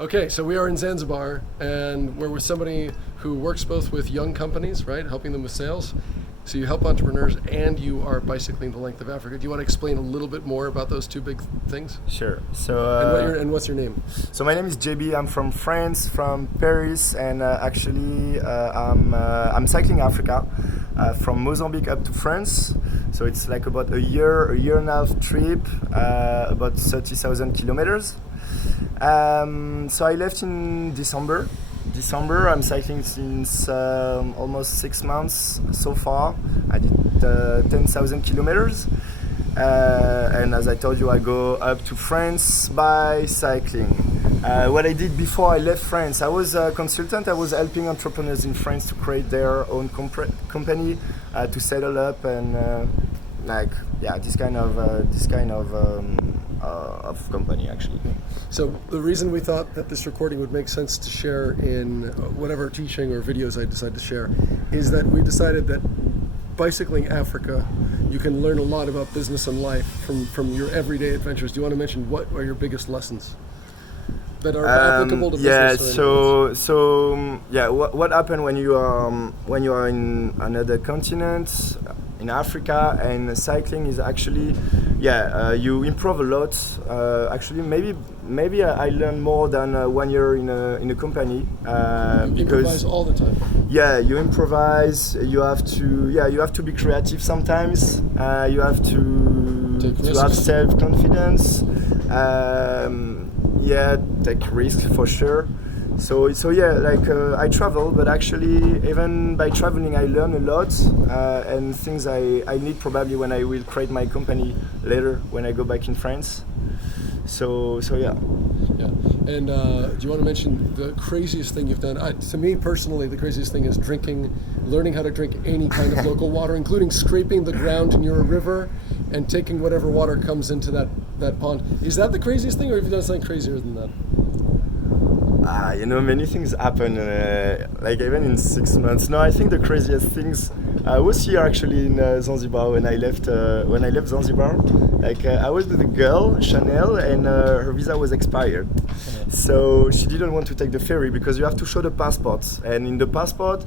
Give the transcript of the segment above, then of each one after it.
Okay, so we are in Zanzibar, and we're with somebody who works both with young companies, right, helping them with sales. So you help entrepreneurs, and you are bicycling the length of Africa. Do you want to explain a little bit more about those two big things? Sure. And what's your name? So my name is JB. I'm from France, from Paris, and I'm cycling Africa from Mozambique up to France. So it's like about a year and a half trip, about 30,000 kilometers. So I left in December. I'm cycling since almost 6 months so far. I did 10,000 kilometers. And as I told you, I go up to France by cycling. What I did before I left France, I was a consultant. I was helping entrepreneurs in France to create their own company, to settle up and this kind of company actually. So the reason we thought that this recording would make sense to share in whatever teaching or videos I decide to share is that we decided that bicycling Africa, you can learn a lot about business and life from your everyday adventures. Do you want to mention what are your biggest lessons that are applicable to business? What happened when you are in another continent, in Africa, and cycling is actually, you improve a lot. Actually, maybe I learned more than 1 year in a company. You improvise all the time. Yeah, you improvise. You have to be creative sometimes. You have to have self-confidence. Take risk for sure. I travel, but actually even by traveling I learn a lot and things I need probably when I will create my company later when I go back in France. Yeah. And do you want to mention the craziest thing you've done? To me personally, the craziest thing is learning how to drink any kind of local water, including scraping the ground near a river and taking whatever water comes into that pond. Is that the craziest thing, or have you done something crazier than that? Many things happen, even in 6 months. No, I think the craziest things. I was here actually in Zanzibar when I left Zanzibar. I was with a girl, Chanel, and her visa was expired. So she didn't want to take the ferry because you have to show the passport, and in the passport,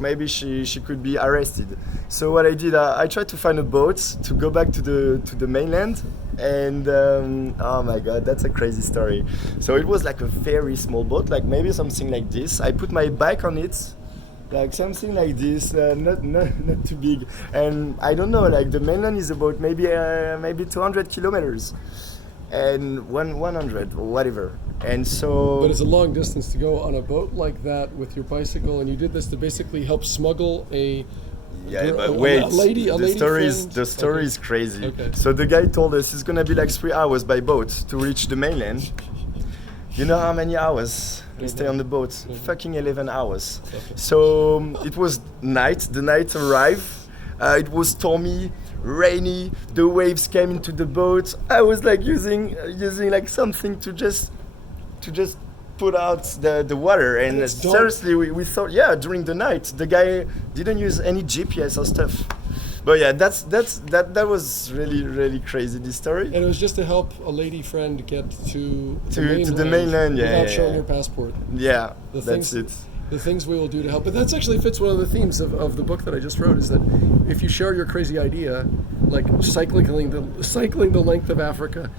maybe she could be arrested. So what I did, I tried to find a boat to go back to the mainland. And oh my god, that's a crazy story. So it was like a very small boat, maybe something like this. I put my bike on it, something like this, not too big. And I don't know, the mainland is about maybe 200 kilometers and 100 or whatever. And so, but it's a long distance to go on a boat like that with your bicycle, and you did this to basically help smuggle a lady the story is crazy. Okay. So the guy told us it's gonna be 3 hours by boat to reach the mainland. You know how many hours we stay on the boat? Fucking 11 hours. Okay. So it was night. The night arrived. It was stormy, rainy. The waves came into the boat. I was using something to just put out the water, and seriously we thought during the night the guy didn't use any GPS or stuff, but that was really crazy, this story. And it was just to help a lady friend get to the mainland without showing your passport. The things we will do to help. But that actually fits one of the themes of the book that I just wrote, is that if you share your crazy idea, like cycling the length of Africa,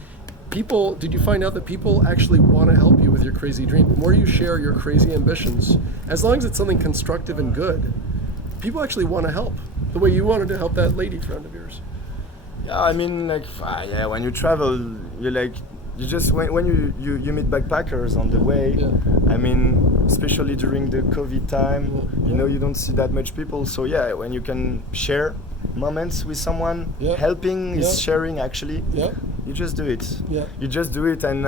did you find out that people actually want to help you with your crazy dream? The more you share your crazy ambitions, as long as it's something constructive and good, people actually want to help. The way you wanted to help that lady friend of yours. Yeah, I mean, when you travel, you just when you meet backpackers on the way. Yeah. I mean, especially during the COVID time, you don't see that much people. So when you can share moments with someone, helping is sharing actually. Yeah. You just do it. Yeah. You just do it, and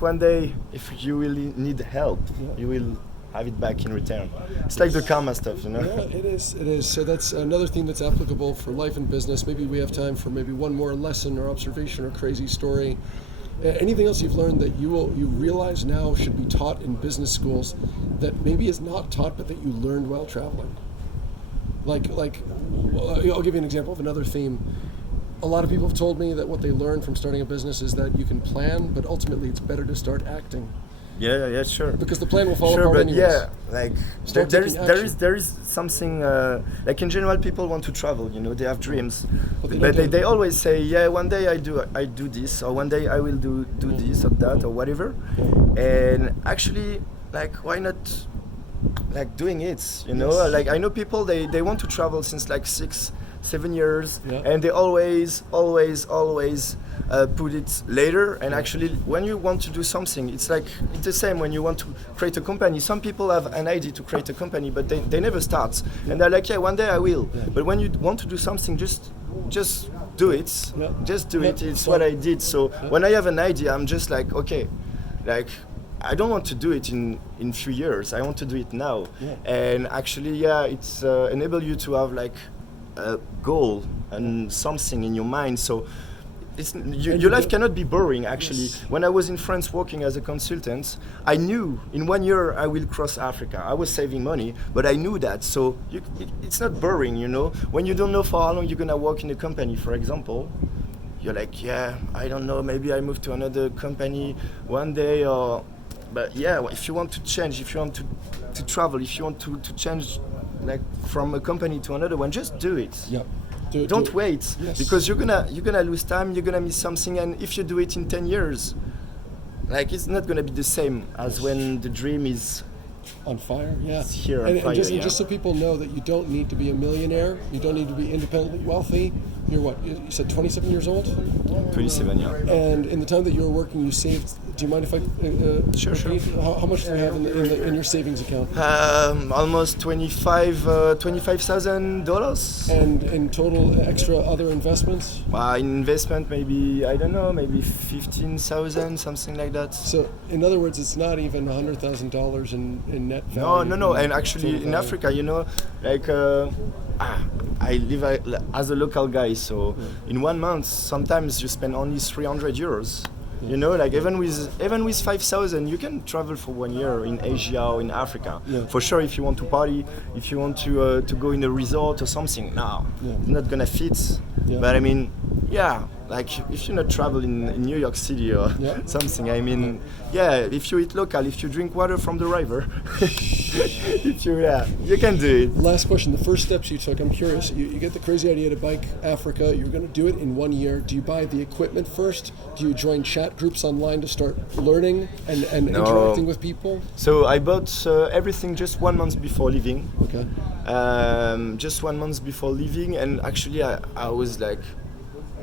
one day, if you really need help, you will have it back in return. It's like the karma stuff, Yeah, it is. So that's another theme that's applicable for life and business. Maybe we have time for maybe one more lesson or observation or crazy story. Anything else you've learned that you realize now should be taught in business schools that maybe is not taught, but that you learned while traveling? I'll give you an example of another theme. A lot of people have told me that what they learned from starting a business is that you can plan, but ultimately it's better to start acting. Yeah, sure. Because the plan will fall Sure, apart but anyways. yeah, like Start there taking is there is something like in general people want to travel. You know, they have dreams, But they but don't do they it. always say, yeah, one day I do this, or one day I will do this or that or whatever. And actually, like, why not? Like doing it, you know. Yes. Like I know people they want to travel since like 6-7 years, Yeah. and they always put it later. And actually, when you want to do something, it's the same when you want to create a company. Some people have an idea to create a company, but they never start, and they're like, yeah, one day I will. Yeah. But when you want to do something, just do it. Yeah. Just do Yeah. it. It's what I did. So when I have an idea, I'm just like, okay, like I don't want to do it in few years. I want to do it now. Yeah. And actually, yeah, it's enable you to have like a goal and something in your mind. So your life cannot be boring. Actually, Yes. when I was in France working as a consultant, I knew in 1 year I will cross Africa. I was saving money, but I knew that. So it's not boring, you know. When you don't know for how long you're gonna work in a company, for example, you're like, yeah, I don't know, maybe I move to another company one day, or but yeah, if you want to change, if you want to travel, if you want to change like from a company to another one, just do it. Yep. Don't wait, Yes. because you're gonna lose time, you're gonna miss something, and if you do it in 10 years, like it's not gonna be the same as when the dream is on fire, yeah. It's here on and fire, just, yeah. just so people know that you don't need to be a millionaire, you don't need to be independently wealthy. You're what? You said 27 years old, 27, yeah. and in the time that you were working, you saved. Do you mind if I? Sure. repeat? How much do you have in your savings account? Almost $25,000. And in total, extra other investments. In investment, maybe I don't know, maybe 15,000, something like that. So, in other words, it's not even $100,000 in net value. No. And actually, Total in value. Africa, you know, like I live as a local guy, so in 1 month, sometimes you spend only 300 euros. You know, like even with 5,000, you can travel for 1 year in Asia or in Africa. Yeah. For sure, if you want to party, if you want to go in a resort or something, no, Yeah. it's not gonna fit. Yeah. But I mean, yeah, like if you not travel in New York City or Yeah. something, I mean, yeah, if you eat local, if you drink water from the river, if you can do it. Last question. The first steps you took. I'm curious. You get the crazy idea to bike Africa. You're going to do it in 1 year. Do you buy the equipment first? Do you join chat groups online to start learning and No. interacting with people? So I bought everything just 1 month before leaving. Okay. Just 1 month before leaving, and actually I was like,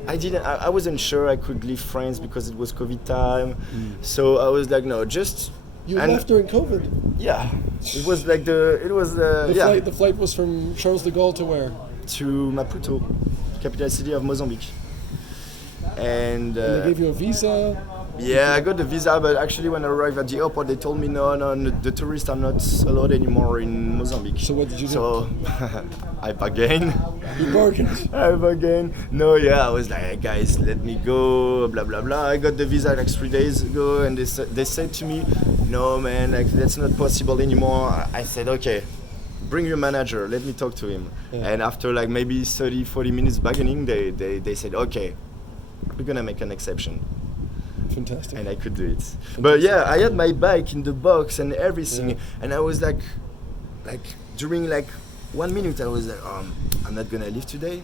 I wasn't sure I could leave France because it was COVID time. So I was like, no, just You and- left during COVID. yeah. It was like The flight was from Charles de Gaulle to where? to Maputo, capital city of Mozambique. And They gave you a visa. yeah, I got the visa, but actually when I arrived at the airport, they told me no, the tourists are not allowed anymore in Mozambique. So what did you do? So I bargained. You bargained. I bargained. No, yeah, I was like, hey, guys, let me go, blah blah blah. I got the visa like 3 days ago, and they said to me, no man, like that's not possible anymore. I said, okay, bring your manager, let me talk to him. Yeah. And after like maybe 30-40 minutes bargaining, they said, okay, we're gonna make an exception. Fantastic. And I could do it. But yeah, I had my bike in the box and everything, Yeah. and I was like during like 1 minute, I was like, I'm not gonna leave today.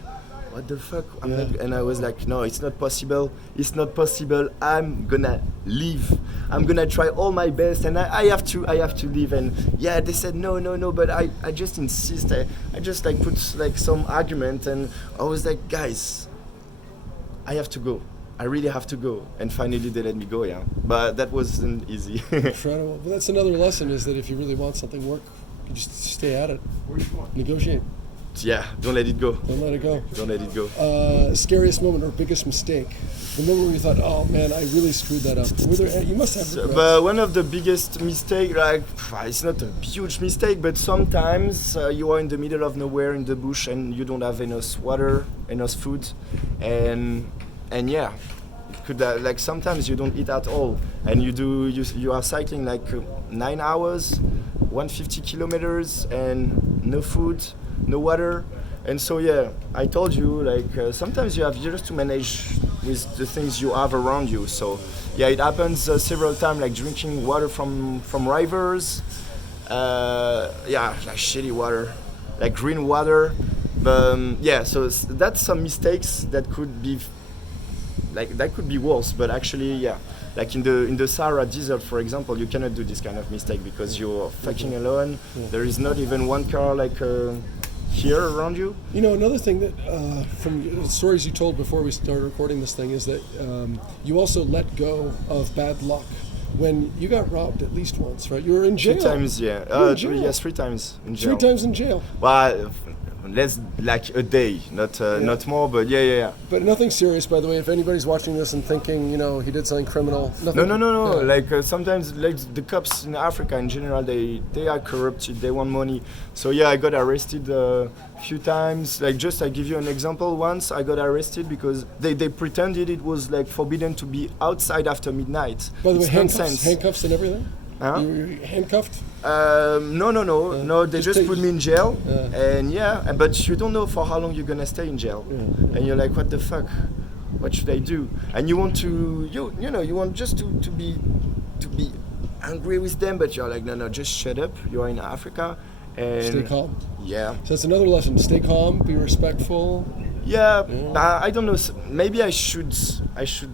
What the fuck? I'm Yeah. not, and I was like, no, it's not possible. It's not possible. I'm gonna leave. I'm gonna try all my best, and I have to leave. And yeah, they said no, but I just insist. I just like put like some argument, and I was like, guys, I have to go. I really have to go. And finally they let me go, yeah. But that wasn't easy. Incredible. But that's another lesson, is that if you really want something work, you just stay at it. Negotiate. Yeah, don't let it go. Don't let it go. Don't let it go. Scariest moment or biggest mistake? The moment where you thought, oh man, I really screwed that up. You must have regrets. But one of the biggest mistakes, like, it's not a huge mistake, but sometimes you are in the middle of nowhere in the bush and you don't have enough water, enough food, and yeah, it could like sometimes you don't eat at all, and you are cycling like 9 hours, 150 kilometers, and no food, no water. And so yeah, I told you, like sometimes you have just to manage with the things you have around you. So yeah, it happens several times, like drinking water from rivers, like shitty water, like green water. Yeah, so that's some mistakes that could be worse. But actually, yeah, like in the Sahara Desert, for example, you cannot do this kind of mistake because you're fucking alone. There is not even one car like here around you. You know, another thing that from the stories you told before we started recording this thing is that you also let go of bad luck when you got robbed at least once, right? You were in jail. 3 times, yeah. Yes, 3 times in jail. 3 times in jail. Well, less like a day, not more, but yeah. But nothing serious, by the way. If anybody's watching this and thinking, you know, he did something criminal. Nothing, No. Like sometimes, like the cops in Africa in general, they are corrupted. They want money. So yeah, I got arrested a few times. Like just I give you an example. Once I got arrested because they pretended it was like forbidden to be outside after midnight. By the way, it's handcuffs and everything. Huh? You were handcuffed? No. They just put me in jail, and but you don't know for how long you're gonna stay in jail, and you're like, what the fuck? What should I do? And you want to, you want just to be angry with them, but you're like, no, just shut up. You're in Africa, and stay calm. Yeah. So that's another lesson. Stay calm. Be respectful. Yeah. I don't know. Maybe I should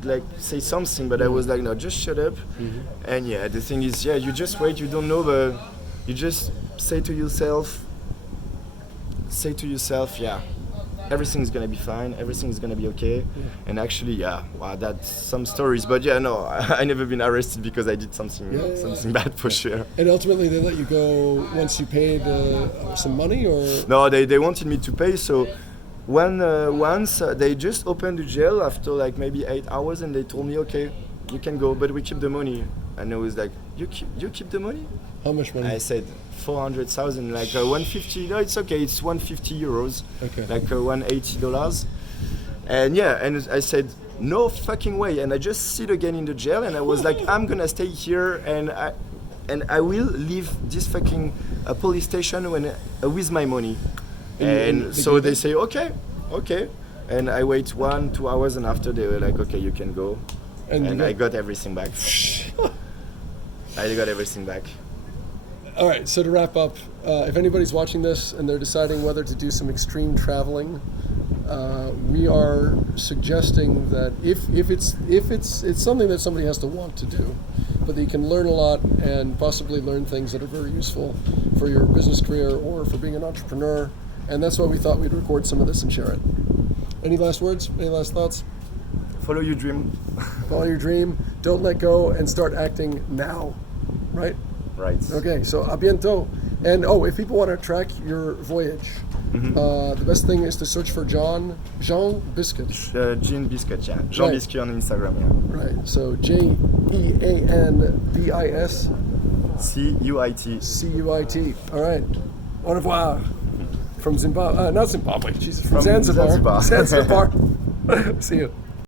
like say something, but I was like, no, just shut up. And yeah, the thing is, yeah, you just wait. You don't know, but you just say to yourself, yeah, everything's gonna be fine. Everything's gonna be okay. And actually, yeah, wow, that's some stories. But yeah, no, I never been arrested because I did something bad for sure. And ultimately, they let you go once you paid some money, or no? They wanted me to pay, so. Once they just opened the jail after like maybe 8 hours, and they told me, okay, you can go, but we keep the money. And I was like, you keep the money? How much money? I said 400,000, like 150. No, it's okay. It's 150 euros, okay, like $180. And yeah, and I said no fucking way. And I just sit again in the jail, and I was like, I'm gonna stay here, and I will leave this fucking police station with my money. And so they say, okay. And I wait 1-2 hours, and after they were like, okay, you can go. And I got everything back. I got everything back. All right, so to wrap up, if anybody's watching this and they're deciding whether to do some extreme traveling, we are suggesting that if it's something that somebody has to want to do, but that you can learn a lot and possibly learn things that are very useful for your business career or for being an entrepreneur. And that's why we thought we'd record some of this and share it. Any last words? Any last thoughts? Follow your dream. Follow your dream. Don't let go and start acting now. Right? Right. Okay, so a bientôt. And if people want to track your voyage, the best thing is to search for Jean Biscuit. Jean Biscuit, yeah. Jean Biscuit on Instagram, yeah. Right, so JEANBIS CUIT. All right. Au revoir. From Zimbabwe, not Zimbabwe, Jesus, from Zanzibar. Zanzibar. See you.